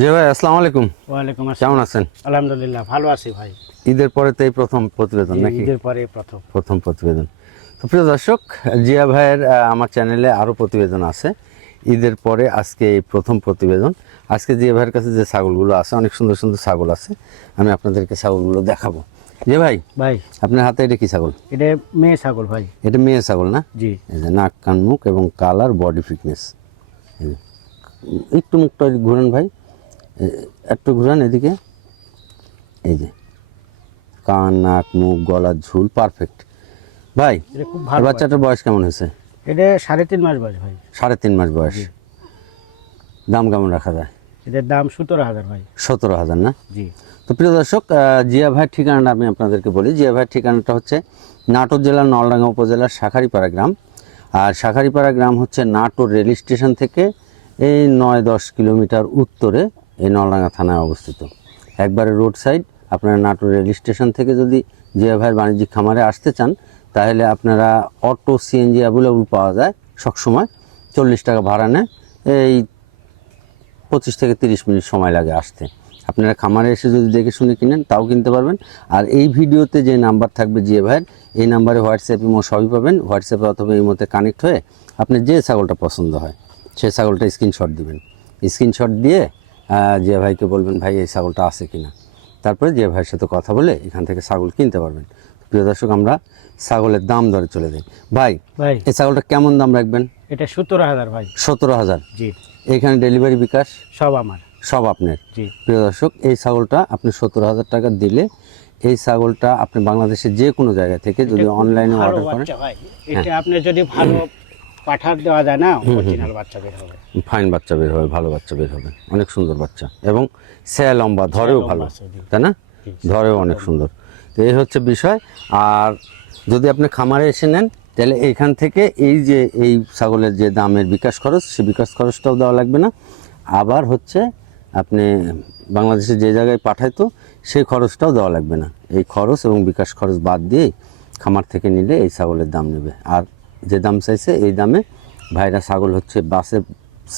জি ভাই আসসালামু আলাইকুম। ওয়ালাইকুম আসসালাম। কেমন আছেন? আলহামদুলিল্লাহ ভালো আছি ভাই। ঈদের পরে তো এই প্রথম প্রতিবেদন নাকি? ঈদের পরে প্রথম। প্রথম প্রতিবেদন। তো প্রিয় দর্শক জিয়া ভাইয়ের আমার চ্যানেলে আরও প্রতিবেদন আছে। ঈদের পরে আজকে এই প্রথম প্রতিবেদন। আজকে জিয়া ভাইয়ের কাছে যে ছাগলগুলো আছে অনেক সুন্দর সুন্দর ছাগল আছে। আমি আপনাদেরকে ছাগলগুলো দেখাবো। জি ভাই ভাই। আপনার হাতে এটা কি ছাগল? এটা মেয়ে ছাগল ভাই। এটা মেয়ে ছাগল না? জি। এই যে নাক কান মুখ এবং কালার বডি ফিটনেস। একটু মুখটা ঘুরান ভাই। একটু ঘুরান এদিকে। এই যে কান নাক মুখ গলার ঝুল পারফেক্ট ভাই বাচ্চাটার বয়স কেমন হয়েছে? এটা সাড়ে তিন মাস বয়স ভাই। সাড়ে তিন মাস বয়স। দাম কেমন রাখা যায়? এটার দাম সতেরো হাজার ভাই। সতেরো হাজার না? জি। তো প্রিয় দর্শক জিয়া ভাইয়ের ঠিকানাটা আমি আপনাদেরকে বলি। জিয়া ভাইয়ের ঠিকানাটা হচ্ছে নাটোর জেলার নলডাঙ্গা উপজেলার শাখারিপাড়া গ্রাম। আর শাখারিপাড়া গ্রাম হচ্ছে নাটোর রেল স্টেশন থেকে এই নয় দশ কিলোমিটার উত্তরে এই নলডাঙ্গা থানায় অবস্থিত। একবারে রোড সাইড আপনারা নাটোর রেল স্টেশন থেকে যদি জিয়া ভাইয়ের বাণিজ্যিক খামারে আসতে চান, তাহলে আপনারা অটো সিএনজি অ্যাভেলেবল পাওয়া যায় সবসময়। চল্লিশ টাকা ভাড়া নেয়, এই পঁচিশ থেকে তিরিশ মিনিট সময় লাগে আসতে। আপনারা খামারে এসে যদি দেখে শুনে কিনেন, তাও কিনতে পারবেন। আর এই ভিডিওতে যে নাম্বার থাকবে জিএ ভাইয়ের, এই নাম্বারে হোয়াটসঅ্যাপ ইমো সবই পাবেন। হোয়াটসঅ্যাপে অথবা এই মতে কানেক্ট হয়ে আপনি যে ছাগলটা পছন্দ হয় সেই ছাগলটা স্ক্রিনশট দিবেন। স্ক্রিনশট দিয়ে জিয়া ভাইকে বলবেন ভাই এই ছাগলটা আছে কিনা? তারপরে জিয়া ভাইয়ের সাথে কথা বলে এখান থেকে ছাগল কিনতে পারবেন। প্রিয় দর্শক আমরা ছাগলের দাম দরে চলে যাই। ভাই ভাই। এই ছাগলটা কেমন দাম রাখবেন? এটা সতেরো হাজার ভাই। সতেরো হাজার। জি। এখানে ডেলিভারি বিকাশ? সব আমার। সব আপনার। জি। প্রিয় দর্শক এই ছাগলটা আপনি সত্তর হাজার টাকা দিলে এই ছাগলটা আপনি বাংলাদেশের যে কোনো জায়গা থেকে যদি অনলাইনে অর্ডার করেন। বাচ্চা এটা আপনি যদি ভালো পাঠার দেওয়া যায় না অরিজিনাল বাচ্চা বের হবে। ফাইন বাচ্চা বের হবে ভালো বাচ্চা বের হবে। অনেক সুন্দর বাচ্চা। এবং স্যা লম্বা ধরেও ভালো তাই না? ধরেও অনেক সুন্দর। তো এই হচ্ছে বিষয়। আর যদি আপনি খামারে এসে নেন তাহলে এইখান থেকে এই যে এই ছাগলের যে দামের বিকাশ খরচ সে বিকাশ খরচটাও দেওয়া লাগবে না। আবার হচ্ছে আপনি বাংলাদেশে যে জায়গায় পাঠাইতো সেই খরচটাও দেওয়া লাগবে না। এই খরচ এবং বিকাশ খরচ বাদ দিয়ে খামার থেকে নিলে এই ছাগলের দাম নেবে। আর যে দাম চাইছে এই দামে ভাইরা ছাগল হচ্ছে বাসে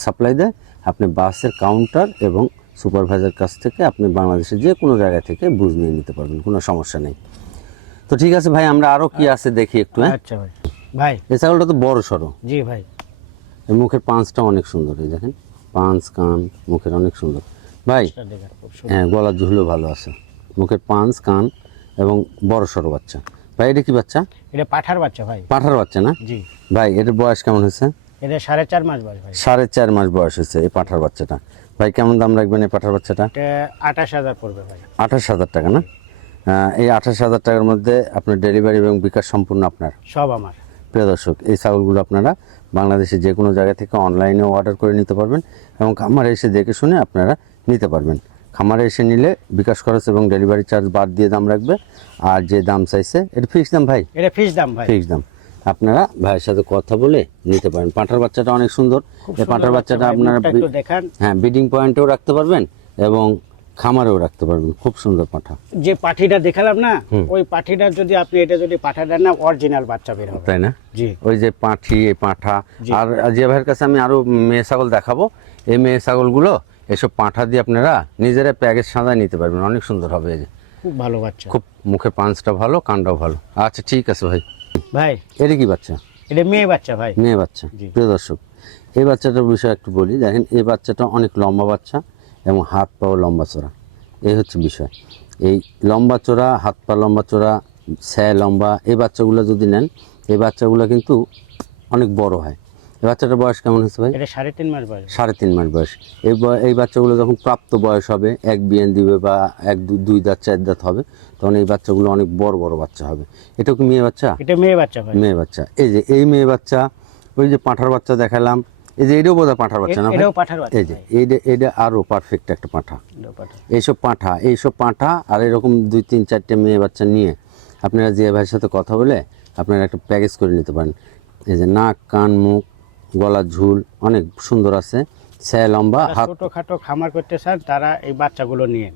সাপ্লাই দেয়। আপনি বাসের কাউন্টার এবং সুপারভাইজার কাছ থেকে আপনি বাংলাদেশের যে কোনো জায়গা থেকে বুঝ নিয়ে নিতে পারবেন কোনো সমস্যা নেই। তো ঠিক আছে ভাই আমরা আরও কি আছে দেখি একটু হ্যাঁ? আচ্ছা ভাই। ভাই। এই ছাগলটা তো বড় সড়ো। জি ভাই। এই মুখের পাঁচটা অনেক সুন্দর এই দেখেন। পাঁচ কান মুখের অনেক সুন্দর। ভাই। হ্যাঁ গলার ঝুলও ভালো আছে। মুখের পাঁচ কান এবং বড় সড়ো বাচ্চা। ভাই এটা কি বাচ্চা? এটা পাঠার বাচ্চা ভাই। পাঠার বাচ্চা না? জি। ভাই এটার বয়স কেমন হয়েছে? এটা সাড়ে চার মাস বয়স ভাই। সাড়ে চার মাস বয়স হয়েছে এই পাঠার বাচ্চাটা। ভাই কেমন দাম রাখবেন এই পাঠার বাচ্চাটা? আঠাশ হাজার পড়বে ভাই। আঠাশ হাজার টাকা না? এই আঠাশ হাজার টাকার মধ্যে আপনার ডেলিভারি এবং বিকাশ সম্পূর্ণ আপনার। সব আমার। প্রিয় দর্শক এই ছাগলগুলো আপনারা বাংলাদেশের যে কোনো জায়গা থেকে অনলাইনেও অর্ডার করে নিতে পারবেন এবং খামারে এসে দেখে শুনে আপনারা নিতে পারবেন। খামারে এসে নিলে বিকাশ খরচ এবং ডেলিভারি চার্জ বাদ দিয়ে দাম রাখবে। আর যে দাম চাইছে এটা ফিক্স দাম ভাই? এটা ফিস দাম ভাই। ফিক্স দাম। আপনারা ভাইয়ের সাথে কথা বলে নিতে পারেন। পাঁঠার বাচ্চাটা অনেক সুন্দর। এই পাঁঠার বাচ্চাটা আপনারা একটু দেখান। হ্যাঁ বিডিং পয়েন্টেও রাখতে পারবেন এবং খামারেও রাখতে পারবেন। খুব সুন্দর পাঁঠা। যে পাঠিটা দেখালাম না ওই পাঠিটা যদি আপনি এটা যদি পাঠা দেন না অরিজিনাল বাচ্চা বের হবে। তাই না? জি। ওই যে পাঁঠি এই পাঁঠা। আর যে ভাইয়ের কাছে আমি আরও মেয়ে ছাগল দেখাবো। এই মেয়ে ছাগলগুলো এসব পাঁঠা দিয়ে আপনারা নিজেরা প্যাকেজ সাজায় নিতে পারবেন। অনেক সুন্দর হবে এই যে। খুব ভালো বাচ্চা। খুব মুখের পাঁচটা ভালো কানটাও ভালো। আচ্ছা ঠিক আছে ভাই। ভাই। এটা কি বাচ্চা? এটা মেয়ে বাচ্চা ভাই। মেয়ে বাচ্চা। প্রিয় দর্শক এই বাচ্চাটার বিষয়ে একটু বলি। দেখেন এই বাচ্চাটা অনেক লম্বা বাচ্চা এবং হাত পাও লম্বা চোরা। এই হচ্ছে বিষয়। এই লম্বা চোরা হাত পা লম্বা চোরা স্যা লম্বা এই বাচ্চাগুলো যদি নেন এই বাচ্চাগুলো কিন্তু অনেক বড় হয়। বাচ্চাটার বয়স কেমন হয়েছে ভাই? এটা সাড়ে তিন মাস বয়স। সাড়ে তিন মাস বয়স। এই এই বাচ্চাগুলো যখন প্রাপ্ত বয়স হবে এক বিয়ান দিবে বা এক দুই দাঁত চার দাঁত হবে তখন এই বাচ্চাগুলো অনেক বড় বড় বাচ্চা হবে। এটাও কি মেয়ে বাচ্চা? এটা মেয়ে বাচ্চা মেয়ে বাচ্চা। এই যে এই মেয়ে বাচ্চা ওই যে পাঁঠার বাচ্চা দেখালাম এই যে এটাও বোধহয় পাঁঠার বাচ্চা না এটাও পাঠার বাচ্চা এই যে এইটা এটা আরও পারফেক্ট একটা পাঁঠা। এইসব পাঁঠা এইসব পাঁঠা আর এরকম দুই তিন চারটে মেয়ে বাচ্চা নিয়ে আপনারা যে ভাইয়ের সাথে কথা বলে আপনারা একটা প্যাকেজ করে নিতে পারেন। এই যে নাক কান মুখ গলার ঝুল অনেক সুন্দর আছে। স্যা লম্বা হাত ছোটখাটো খামার করতে চান তারা এই বাচ্চাগুলো নিয়ে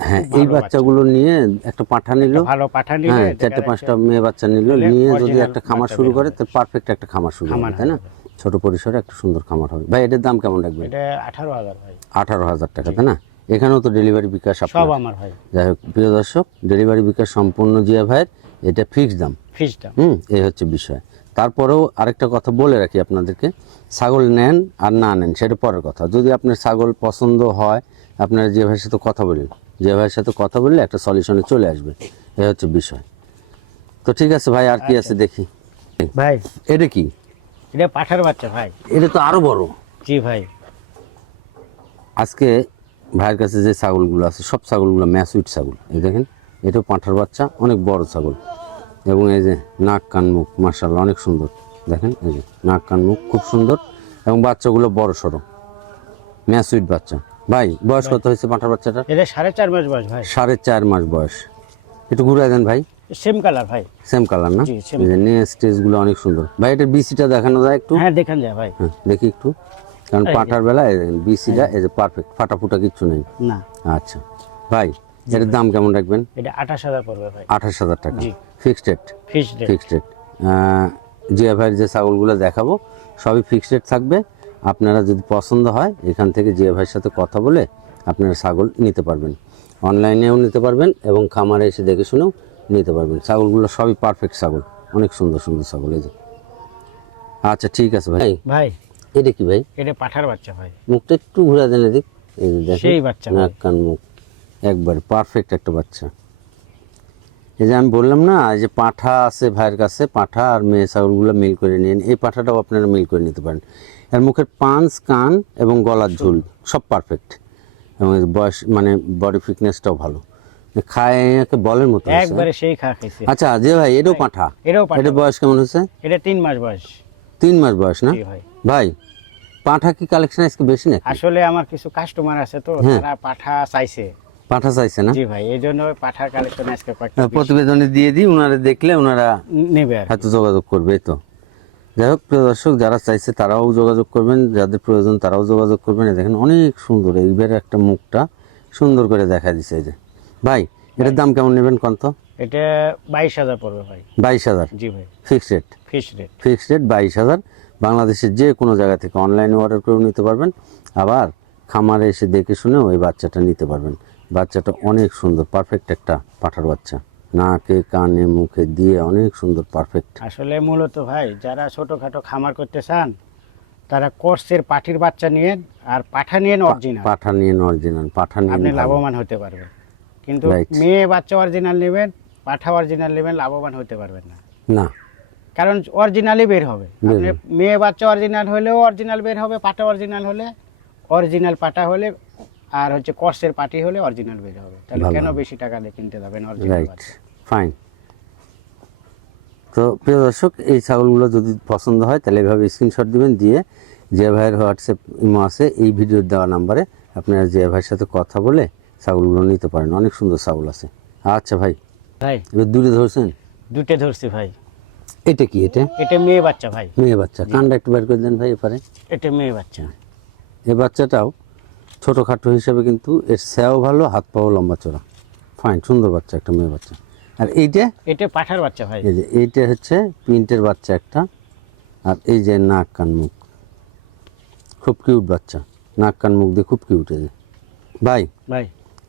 হ্যাঁ এই বাচ্চাগুলো নিয়ে একটা পাঁঠা নিল। ভালো পাঠা নিলে হ্যাঁ চারটে পাঁচটা মেয়ে বাচ্চা নিল। নিয়ে যদি একটা খামার শুরু করে তো পারফেক্ট একটা খামার শুরু হবে তাই না? ছোট পরিসরে একটা সুন্দর খামার হবে। ভাই এটার দাম কেমন রাখবেন? এটা আঠারো হাজার ভাই। আঠারো হাজার টাকা তাই না? এখানেও তো ডেলিভারি বিকাশ সব আমার ভাই। যাই হোক প্রিয় দর্শক ডেলিভারি বিকাশ সম্পূর্ণ জিয়া ভাইয়ের এটা ফিক্সড দাম। ফিসটা হুম এই হচ্ছে বিষয়। তারপরেও আরেকটা কথা বলে রাখি আপনাদেরকে ছাগল নেন আর না নেন সেটা পরের কথা। যদি আপনার ছাগল পছন্দ হয় আপনারা যে ভাইয়ের সাথে কথা বলেন যে ভাইয়ের সাথে কথা বললে একটা সলিউশনে চলে আসবে। এই হচ্ছে বিষয়। তো ঠিক আছে ভাই আর কি আছে দেখি? ভাই। এটা কি? এটা পাঠার বাচ্চা ভাই। এটা তো আরও বড়। জি ভাই। আজকে ভাইয়ের কাছে যে ছাগলগুলো আছে সব ছাগলগুলো ম্যাসুইট ছাগল। এই দেখেন এটাও পাঁঠার বাচ্চা অনেক বড় ছাগল। এবং এই যে নাক কান মুখ মার্শাল অনেক সুন্দর। দেখেন এই যে নাক কান মুখ খুব সুন্দর এবং বাচ্চাগুলো বড় সড়ো। ম্যাসুইট বাচ্চা। ভাই বয়স কত হয়েছে পাঁঠার বাচ্চাটা? এটা সাড়ে চার মাস বয়স ভাই। সাড়ে চার মাস বয়স। একটু ঘুরে দেন ভাই। সেম কালার ভাই। সেম কালার না? নিয়ে স্টেজগুলো অনেক সুন্দর। ভাই এটার বিসিটা দেখানো যায় একটু? হ্যাঁ দেখান যায় ভাই। হ্যাঁ দেখি একটু। কারণ। পাঁঠার বেলা বিসিটা এই যে পারফেক্ট ফাটা ফুটা কিচ্ছু নেই। না। আচ্ছা। ভাই এটার দাম কেমন রাখবেন? এটা আঠাশ হাজার পড়বে ভাই। আঠাশ হাজার টাকা। Fixed rate fixed rate Zia ভাইয়ের যে ছাগলগুলো দেখাবো সবই ফিক্সড রেট থাকবে। আপনারা যদি পছন্দ হয় এখান থেকে জিয়া ভাইয়ের সাথে কথা বলে আপনারা ছাগল নিতে পারবেন। অনলাইনেও নিতে পারবেন এবং খামারে এসে দেখে শুনেও নিতে পারবেন। ছাগলগুলো সবই পারফেক্ট ছাগল। অনেক সুন্দর সুন্দর ছাগল এই যে। আচ্ছা ঠিক আছে ভাই। ভাই। এটা কি ভাই? এটা পাঠার বাচ্চা ভাই। মুখটা একটু ঘুরে দেন এদিক। এই যে দেখেন। সেই বাচ্চা। নাক কান মুখ। একবার পারফেক্ট একটা বাচ্চা। এই যে আমি বললাম না যে পাঁঠা আছে ভাইয়ের কাছে পাঁঠা আর মেয়ে ছাগলগুলো মিল করে নিন। এই পাঁঠাটাও আপনারা মিল করে নিতে পারেন। এর মুখের পাঁচ কান এবং গলার ঝুল সব পারফেক্ট এবং বয়স মানে বডি ফিটনেসটাও ভালো। খায় একে বলের মতো একবারে সেই খা খাইছে। আচ্ছা যে ভাই এটাও পাঁঠা? এটাও পাঠা। এটার বয়স কেমন হয়েছে? এটা তিন মাস বয়স। তিন মাস বয়স না? ভাই। পাঁঠা কি কালেকশন আজকে বেশি নাকি? আসলে আমার কিছু কাস্টমার আছে তো হ্যাঁ। তারা পাঠা চাইছে। পাঁঠা চাইছে না? জি ভাই এই জন্য পাঠার কালেকশন আজকে প্রতিবেদনে দিয়ে দিই ওনারা দেখলে ওনারা নেবে। হয়তো যোগাযোগ করবে তো। যাই হোক প্রিয় দর্শক যারা চাইছে তারাও যোগাযোগ করবেন যাদের প্রয়োজন তারাও যোগাযোগ করবেন। দেখেন অনেক সুন্দর এইবার একটা মুখটা সুন্দর করে দেখা দিছে এই যে। ভাই এটার দাম কেমন নেবেন কত এটা বাইশ হাজার পড়বে ভাই। বাইশ হাজার? জি ভাই। Fixed rate fix rate fixed rate বাইশ হাজার। বাংলাদেশের যে কোনো জায়গা থেকে অনলাইনে অর্ডার করে নিতে পারবেন। আবার খামারে এসে দেখে শুনেও ওই বাচ্চাটা নিতে পারবেন। বাচ্চাটা অনেক সুন্দর পারফেক্ট একটা পাঠার বাচ্চা। নাকে কানে মুখে দিয়ে অনেক সুন্দর পারফেক্ট আসলে মূলত ভাই যারা ছোটখাটো খামার করতে চান তারা কোর্সের পাঠির বাচ্চা নিয়ে আর পাঠা নিয়ে অরিজিনাল পাঠা নিয়ে অরিজিনাল পাঠা নিয়ে আপনি লাভবান হতে পারবেন। কিন্তু. মেয়ে বাচ্চা অরিজিনাল নেবেন পাঠা অরিজিনাল নেবেন লাভবান হতে পারবেন না। না। কারণ অরিজিনালই বের হবে। মেয়ে বাচ্চা অরিজিনাল হলেও অরিজিনাল বের হবে পাটা অরিজিনাল হলে অরিজিনাল পাটা হলে আর হচ্ছে কর্সের পাটি হলে অরিজিনাল বের হবে। তাহলে কেন বেশি টাকা দিয়ে কিনতে যাবেন অরিজিনাল রাইট ফাইন তো প্রিয় দর্শক এই ছাগলগুলো যদি পছন্দ হয় তাহলে এভাবে স্ক্রিনশট দিবেন দিয়ে যে ভাইয়ের হোয়াটসঅ্যাপ ইমো আছে এই ভিডিওর দেওয়া নাম্বারে আপনারা যে ভাইয়ের সাথে কথা বলে ছাগলগুলো নিতে পারেন। অনেক সুন্দর ছাগল আছে। আচ্ছা ভাই ভাই। এবার দূরে ধরছেন? দুটো ধরছি ভাই। এটা কি এটা? এটা মেয়ে বাচ্চা ভাই। মেয়ে বাচ্চা। কানটা একটু বের করে দেন ভাই এপারে। এটা মেয়ে বাচ্চা। এই বাচ্চাটাও ছোটোখাটো হিসাবে কিন্তু এর স্যাও ভালো হাত পাও লম্বা চড়া ফাইন সুন্দর বাচ্চা একটা মেয়ে বাচ্চা। আর এইটা এটা পাঠার বাচ্চা ভাই। এই যে এইটা হচ্ছে প্রিন্টের বাচ্চা একটা। আর এই যে নাক কান মুখ। খুব কিউট বাচ্চা। নাক কান মুখ দিয়ে খুব কিউট এই ভাই ভাই।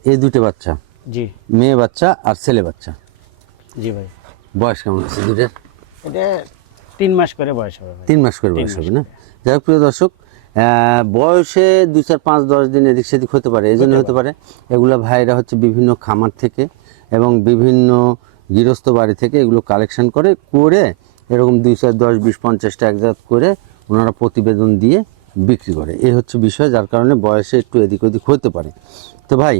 এই দুটো বাচ্চা। জি। মেয়ে বাচ্চা আর ছেলে বাচ্চা। জি ভাই। বয়স কেমন আছে দুটোর এটা তিন মাস করে বয়স হবে তিন মাস করে বয়স হবে না? যাই হোক প্রিয় দর্শক বয়সে দু চার পাঁচ দশ দিন এদিক সেদিক হতে পারে এই জন্য হতে পারে। এগুলো ভাইরা হচ্ছে বিভিন্ন খামার থেকে এবং বিভিন্ন গৃহস্থ বাড়ি থেকে এগুলো কালেকশন করে করে এরকম দুই চার দশ বিশ পঞ্চাশটা একজাত করে ওনারা প্রতিবেদন দিয়ে বিক্রি করে। এই হচ্ছে বিষয় যার কারণে বয়সে একটু এদিক ওদিক হতে পারে। তো ভাই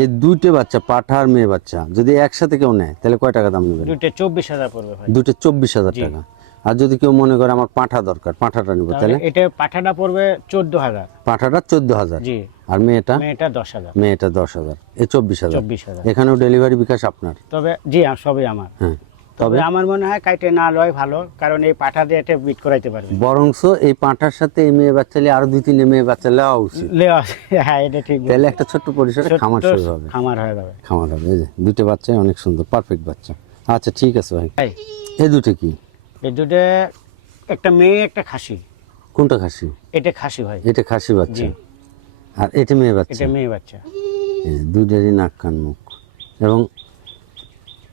এই দুইটা বাচ্চা পাঠার মেয়ে বাচ্চা যদি একসাথে কেউ নেয় তাহলে কয় টাকা দাম নেবে দুটো চব্বিশ হাজার পড়বে ভাই। দুটো চব্বিশ হাজার টাকা। আর যদি কেউ মনে করে আমার পাঁঠা দরকার পাঁঠাটা নিব তাহলে এটা পাঠাটা পড়বে চোদ্দ হাজার। পাঁঠাটা চোদ্দ হাজার। জি। আর মেয়েটা? মেয়েটা দশ হাজার। মেয়েটা দশ হাজার। এই চব্বিশ হাজার। চব্বিশ হাজার। এখানেও ডেলিভারি বিকাশ আপনার? তবে জি সবই আমার। হ্যাঁ। তবে আমার মনে হয় কাইটে না লয় ভালো কারণ এই পাঠা দিয়ে এটা বিট করাইতে পারবে। বরংস এই পাঁঠার সাথে এই মেয়ে বাচ্চা নিয়ে আরও দুই তিনটে মেয়ে বাচ্চা নেওয়া উচিত। লেওয়া হ্যাঁ এটা ঠিক তাহলে একটা ছোট্ট পরিসরে খামার শুরু হবে। খামার হয়ে যাবে। খামার হবে এই যে দুটো বাচ্চাই অনেক সুন্দর পারফেক্ট বাচ্চা। আচ্ছা ঠিক আছে ভাই। ভাই। এই দুটো কি? এই দুটো একটা মেয়ে একটা খাসি। কোনটা খাসি? এটা খাসি ভাই। এটা খাসি বাচ্চা? জি। আর এটা মেয়ে বাচ্চা? এটা মেয়ে বাচ্চা। এই যে নাক কান মুখ। এবং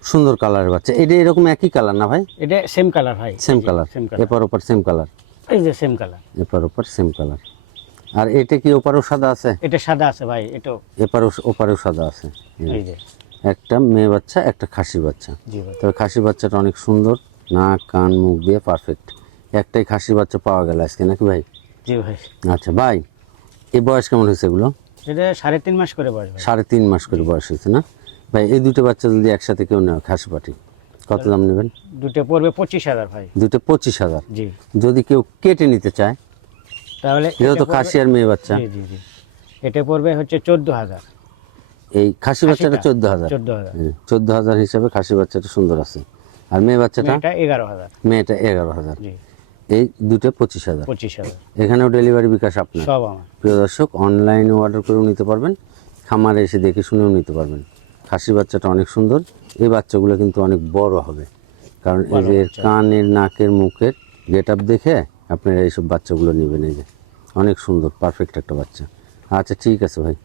সুন্দর কালারের বাচ্চা। এটা এরকম একই কালার না ভাই? এটা সেম কালার ভাই। সেম কালার এপার ওপার সেম কালার এই যে সেম কালার এপার ওপার সেম কালার আর এটা কি ওপারও সাদা আছে? এটা সাদা আছে ভাই এটাও। এপারও ওপারেও সাদা আছে। এই যে। এই যে। একটা মেয়ে বাচ্চা একটা খাসি বাচ্চা। জি ভাই। তবে খাসি বাচ্চাটা অনেক সুন্দর। নাক কান মুখ দিয়ে পারফেক্ট একটাই খাসি বাচ্চা পাওয়া গেল আজকে নাকি ভাই? জি ভাই। আচ্ছা ভাই এই বয়স কেমন হয়েছে এগুলো? এটা সাড়ে তিন মাস করে বয়স সাড়ে তিন মাস করে বয়স হয়েছে না? ভাই এই দুটো বাচ্চা যদি একসাথে কেউ নেয় খাসি পাটি কত দাম নেবেন? দুটো পড়বে পঁচিশ হাজার ভাই। দুটো পঁচিশ হাজার। জি। যদি কেউ কেটে নিতে চায় তাহলে এটা পড়বে- খাসি আর মেয়ে বাচ্চা। জি জি জি। এটা পড়বে হচ্ছে চোদ্দ হাজার। এই খাসি বাচ্চাটা চোদ্দ হাজার। চোদ্দ হাজার। চোদ্দ হাজার হিসাবে খাসি বাচ্চাটা সুন্দর আছে। আর মেয়ে বাচ্চাটা? এটা এগারো হাজার। মেয়েটা এগারো হাজার। এই দুটো পঁচিশ হাজার। পঁচিশ হাজার। এখানেও ডেলিভারি বিকাশ আপনার। সব আমার। প্রিয় দর্শক অনলাইনে অর্ডার করেও নিতে পারবেন। খামারে এসে দেখে শুনেও নিতে পারবেন। খাসি বাচ্চাটা অনেক সুন্দর। এই বাচ্চাগুলো কিন্তু অনেক বড় হবে। কারণ এই যে কানের নাকের মুখের গেট আপ দেখে আপনারা এইসব বাচ্চাগুলো নেবেন এই যে। অনেক সুন্দর পারফেক্ট একটা বাচ্চা। আচ্ছা ঠিক আছে ভাই।